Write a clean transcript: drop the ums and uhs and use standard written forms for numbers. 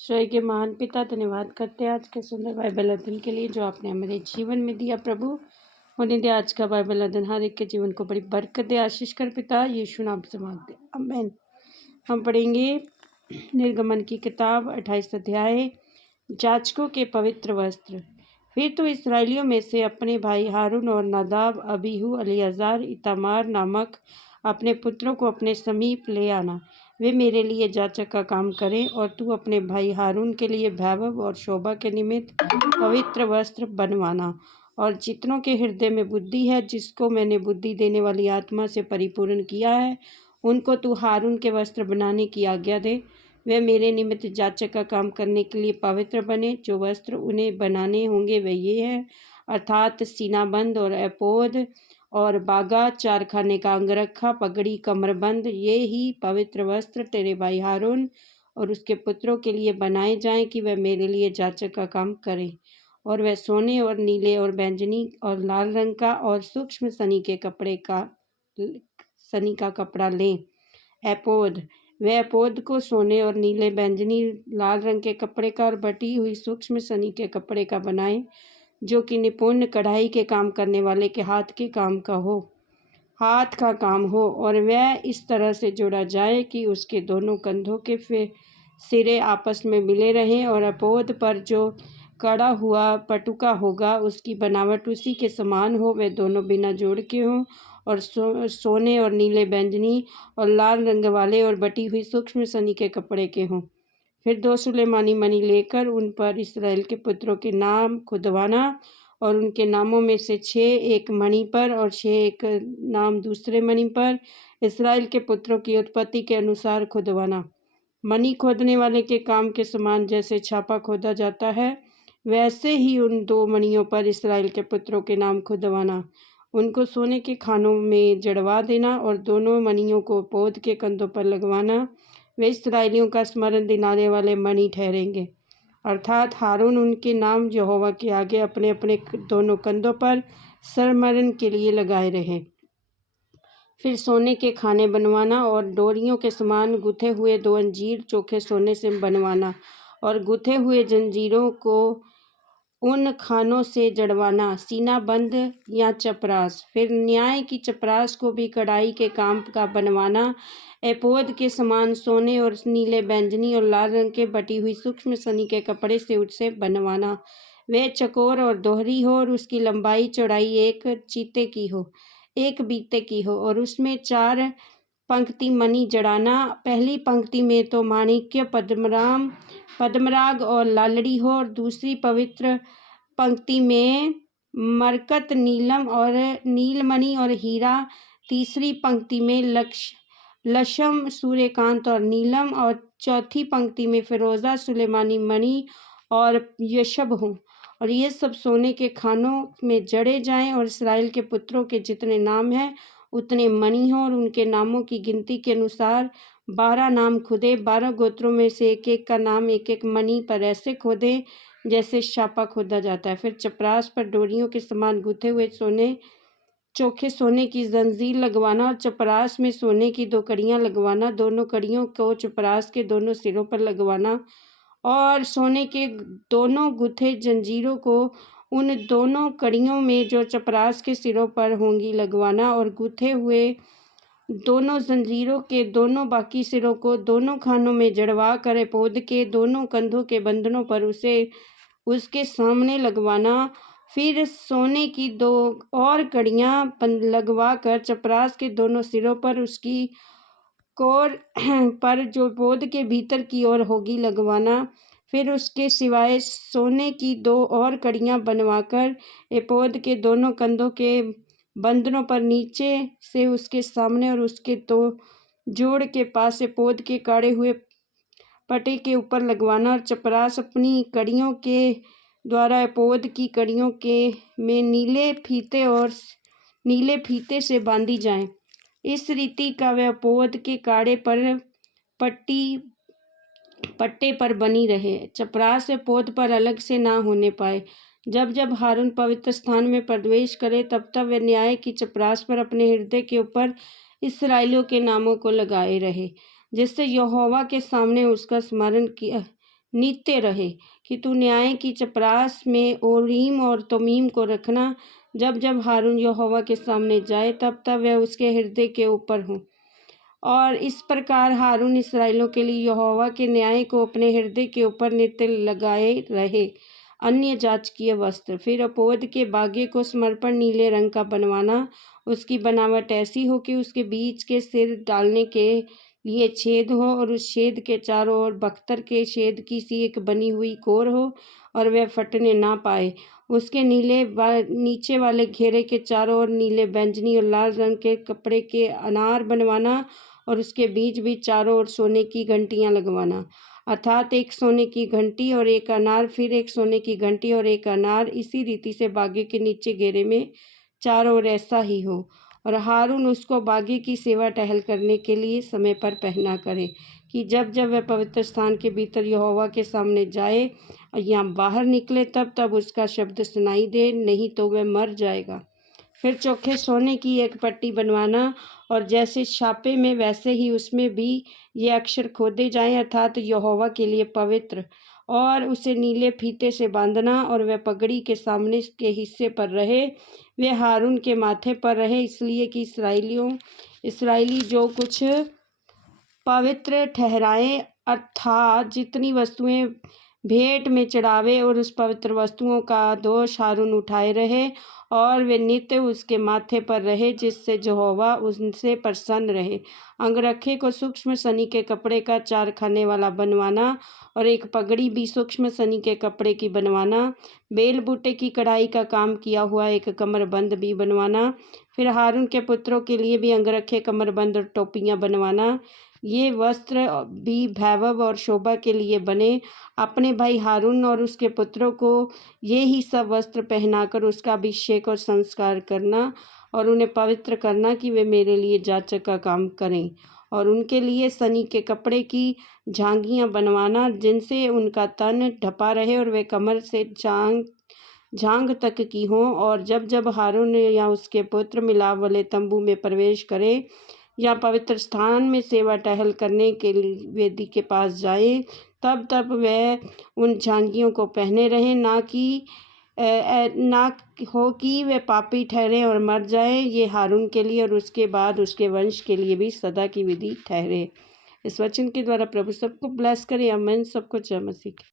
ईश्वर के महान पिता, धन्यवाद करते हैं आज के सुंदर बाइबल अध्ययन के लिए जो आपने हमारे जीवन में दिया। प्रभु होने दे आज का बाइबल अध्ययन हर एक के जीवन को बड़ी बरकत दे। आशीष कर पिता, यीशु नाम से मांगते हैं, आमीन। हम पढ़ेंगे निर्गमन की किताब 28 अध्याय, जाजकों के पवित्र वस्त्र। फिर तो इसराइलियों में से अपने भाई हारून और नादाब, अबीहू, एलीआज़ार, इतामार नामक अपने पुत्रों को अपने समीप ले आना। वे मेरे लिए जाचक का काम करें, और तू अपने भाई हारून के लिए वैभव और शोभा के निमित्त पवित्र वस्त्र बनवाना। और जितनों के हृदय में बुद्धि है, जिसको मैंने बुद्धि देने वाली आत्मा से परिपूर्ण किया है, उनको तू हारून के वस्त्र बनाने की आज्ञा दे। वे मेरे निमित्त जाचक का काम करने के लिए पवित्र बने। जो वस्त्र उन्हें बनाने होंगे वे ये हैं, अर्थात सीनाबंद और एपोद और बागा, चारखाने का अंगरखा, पगड़ी, कमरबंद। ये ही पवित्र वस्त्र तेरे भाई हारून और उसके पुत्रों के लिए बनाए जाएं कि वह मेरे लिए जाचक का काम करें। और वह सोने और नीले और बैंगनी और लाल रंग का और सूक्ष्म सनी का कपड़ा लें। एपोद, वह एपोद को सोने और नीले, बैंगनी, लाल रंग के कपड़े का और बटी हुई सूक्ष्म सनी के कपड़े का बनाए, जो कि निपुण कढ़ाई के काम करने वाले के हाथ के काम का हो, हाथ का काम हो। और वह इस तरह से जोड़ा जाए कि उसके दोनों कंधों के सिरे आपस में मिले रहें, और एपोद पर जो कड़ा हुआ पटुका होगा उसकी बनावट उसी के समान हो। वे दोनों बिना जोड़ के हों और सोने और नीले, बैंगनी और लाल रंग वाले और बटी हुई सूक्ष्म सनी के कपड़े के हों। फिर 2 सुलेमानी मणि लेकर उन पर इसराइल के पुत्रों के नाम खुदवाना, और उनके नामों में से 6 एक मणि पर और 6 एक नाम दूसरे मणि पर इसराइल के पुत्रों की उत्पत्ति के अनुसार खुदवाना। मणि खोदने वाले के काम के समान जैसे छापा खोदा जाता है, वैसे ही उन 2 मणियों पर इसराइल के पुत्रों के नाम खुदवाना। उनको सोने के खानों में जड़वा देना और दोनों मणियों को पोद के कंधों पर लगवाना। वे इसराइलियों का स्मरण दिलाने वाले मणि ठहरेंगे, अर्थात हारून उनके नाम यहोवा के आगे अपने अपने दोनों कंधों पर स्मरण के लिए लगाए रहे। फिर सोने के खाने बनवाना और डोरियों के समान गुथे हुए 2 अंजीर चोखे सोने से बनवाना, और गुथे हुए जंजीरों को उन खानों से जड़वाना, सीना बंद या चपरास। फिर न्याय की चपरास को भी कढ़ाई के काम का बनवाना, एपोद के समान सोने और नीले, बैंगनी और लाल रंग के बटी हुई सूक्ष्म सनी के कपड़े से उससे बनवाना। वह चकोर और दोहरी हो, और उसकी लंबाई चौड़ाई एक चीते की हो, एक बीते की हो, और उसमें 4 पंक्ति मणि जड़ाना। पहली पंक्ति में तो माणिक्य, पद्मराग और लालड़ी हो, और दूसरी पवित्र पंक्ति में मरकत, नीलम और नीलमणि और हीरा। तीसरी पंक्ति में लशम, सूर्यकांत और नीलम, और चौथी पंक्ति में फिरोजा, सुलेमानी मणि और यशब हों। और ये सब सोने के खानों में जड़े जाएं, और इसराइल के पुत्रों के जितने नाम हैं उतने मणि हों, और उनके नामों की गिनती के अनुसार 12 नाम खुदे। 12 गोत्रों में से एक एक का नाम एक एक मणि पर ऐसे खोदे जैसे छापा खोदा जाता है। फिर चपरास पर डोरियों के समान गुथे हुए चोखे सोने की जंजीर लगवाना, और चपरास में सोने की 2 कड़ियाँ लगवाना। दोनों कड़ियों को चपरास के दोनों सिरों पर लगवाना, और सोने के दोनों गुथे जंजीरों को उन दोनों कड़ियों में जो चपरास के सिरों पर होंगी लगवाना, और गुथे हुए दोनों जंजीरों के दोनों बाकी सिरों को दोनों खानों में जड़वा कर एपोद के दोनों कंधों के बंधनों पर उसके सामने लगवाना। फिर सोने की 2 और कड़ियाँ लगवा कर चपरास के दोनों सिरों पर उसकी कोर पर जो पोद के भीतर की ओर होगी लगवाना। फिर उसके सिवाय सोने की 2 और कड़ियाँ बनवाकर एपोद के दोनों कंधों के बंधनों पर नीचे से उसके सामने और उसके 2 जोड़ के पास एपोद के काढ़े हुए पटे के ऊपर लगवाना। और चपरास अपनी कड़ियों के द्वारा एपोद की कड़ियों के में नीले फीते से बांधी जाएं। इस रीति का वह एपोद के काढ़े पर पट्टे पर बनी रहे, चपरास एपोद पर अलग से ना होने पाए। जब जब हारून पवित्र स्थान में प्रवेश करे, तब तब वह न्याय की चपरास पर अपने हृदय के ऊपर इसराइलियों के नामों को लगाए रहे, जिससे यहोवा के सामने उसका स्मरण नित्य रहे कि तू न्याय की चपरास में ओरीम और तुमीम को रखना। जब जब हारून यहोवा के सामने जाए तब तब वह उसके हृदय के ऊपर हो। और इस प्रकार हारून इस्राएलियों के लिए यहोवा के न्याय को अपने हृदय के ऊपर नित्य लगाए रहे। अन्य जाचकीय वस्त्र। फिर अपोद के बागे को समर्पण नीले रंग का बनवाना। उसकी बनावट ऐसी हो कि उसके बीच के सिर डालने के लिए छेद हो और उस छेद के चारों ओर बख्तर के छेद की सी एक बनी हुई कोर हो और वह फटने ना पाए। उसके नीचे वाले घेरे के चारों ओर नीले बैंजनी और लाल रंग के कपड़े के अनार बनवाना और उसके बीच भी चारों ओर सोने की घंटियां लगवाना, अर्थात एक सोने की घंटी और एक अनार, फिर एक सोने की घंटी और एक अनार, इसी रीति से बागे के नीचे घेरे में चारों ओर ऐसा ही हो। और हारून उसको बागे की सेवा टहल करने के लिए समय पर पहना करे कि जब जब वह पवित्र स्थान के भीतर यहोवा के सामने जाए या बाहर निकले तब तब उसका शब्द सुनाई दे, नहीं तो वह मर जाएगा। फिर चोखे सोने की एक पट्टी बनवाना और जैसे छापे में वैसे ही उसमें भी ये अक्षर खोदे जाएं, अर्थात यहोवा के लिए पवित्र, और उसे नीले फीते से बांधना और वह पगड़ी के सामने के हिस्से पर रहे, वे हारून के माथे पर रहे, इसलिए कि इसराइली जो कुछ पवित्र ठहराए, अर्थात जितनी वस्तुएं भेंट में चढ़ावे और उस पवित्र वस्तुओं का दोष हारून उठाए रहे और वे नित्य उसके माथे पर रहे, जिससे यहोवा उनसे प्रसन्न रहे। अंगरखे को सूक्ष्म सनी के कपड़े का 4 खाने वाला बनवाना और एक पगड़ी भी सूक्ष्म सनी के कपड़े की बनवाना। बेल बूटे की कढ़ाई का काम किया हुआ एक कमरबंद भी बनवाना। फिर हारून के पुत्रों के लिए भी अंगरखे, कमरबंद और टोपियां बनवाना। ये वस्त्र भी वैभव और शोभा के लिए बने। अपने भाई हारून और उसके पुत्रों को ये ही सब वस्त्र पहनाकर उसका अभिषेक और संस्कार करना और उन्हें पवित्र करना कि वे मेरे लिए जाचक का काम करें, और उनके लिए सनी के कपड़े की झांगियाँ बनवाना जिनसे उनका तन ढपा रहे और वे कमर से झांग तक की हों। और जब जब हारून या उसके पुत्र मिलाप वाले तंबू में प्रवेश करें या पवित्र स्थान में सेवा टहल करने के लिए वेदी के पास जाए, तब तब वह उन झांगियों को पहने रहें, ना हो कि वे पापी ठहरे और मर जाए। ये हारून के लिए और उसके बाद उसके वंश के लिए भी सदा की विधि ठहरे। इस वचन के द्वारा प्रभु सबको ब्लेस करे। आमीन। सबको जय मसीह।